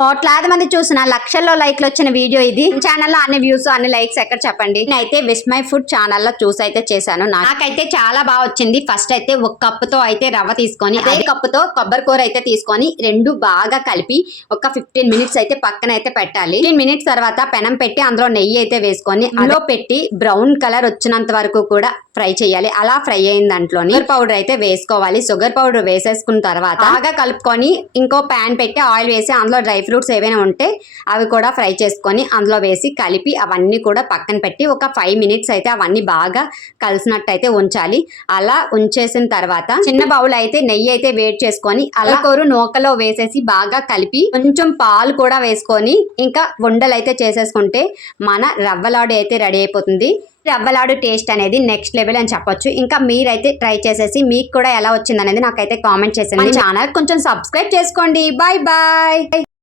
కోట్లాది మంది చూసిన లక్షల్లో లైక్లు వచ్చిన వీడియో ఇది. ఛానల్లో అన్ని వ్యూస్ అన్ని లైక్స్ ఎక్కడ చెప్పండి. నేనైతే విస్మై ఫుడ్ ఛానల్లో చూసి అయితే చేశాను. నాకైతే చాలా బాగా వచ్చింది. ఫస్ట్ అయితే ఒక కప్పుతో అయితే రవ్వ తీసుకొని అదే కప్పుతో కొబ్బరి కూర అయితే తీసుకొని రెండు బాగా కలిపి ఒక 15 మినిట్స్ అయితే పక్కన అయితే పెట్టాలి. 15 మినిట్స్ తర్వాత పెనం పెట్టి అందులో నెయ్యి అయితే వేసుకొని అందులో పెట్టి బ్రౌన్ కలర్ వచ్చినంత వరకు కూడా ఫ్రై చేయాలి. అలా ఫ్రై అయిన దాంట్లోని షుగర్ పౌడర్ అయితే వేసుకోవాలి. షుగర్ పౌడర్ వేసేసుకున్న తర్వాత బాగా కలుపుకొని ఇంకో ప్యాన్ పెట్టి ఆయిల్ వేసి అందులో డ్రై ఫ్రూట్స్ ఏవైనా ఉంటే అవి కూడా ఫ్రై చేసుకొని అందులో వేసి కలిపి అవన్నీ కూడా పక్కన పెట్టి ఒక 5 మినిట్స్ అయితే అవన్నీ బాగా కలిసినట్టు అయితే ఉంచాలి. అలా ఉంచేసిన తర్వాత చిన్న బౌల్ అయితే నెయ్యి అయితే వేడి చేసుకొని అల్లకూరు నూకలో వేసేసి బాగా కలిపి కొంచెం పాలు కూడా వేసుకొని ఇంకా ఉండలు అయితే చేసేసుకుంటే మన రవ్వలాడు అయితే రెడీ అయిపోతుంది. రవ్వలాడు టేస్ట్ అనేది నెక్స్ట్ లెవెల్ అని చెప్పొచ్చు. ఇంకా మీరైతే ట్రై చేసేసి మీకు కూడా ఎలా వచ్చింది అనేది నాకైతే కామెంట్ చేసేయండి. ఛానల్ కొంచెం సబ్స్క్రైబ్ చేసుకోండి. Bye bye.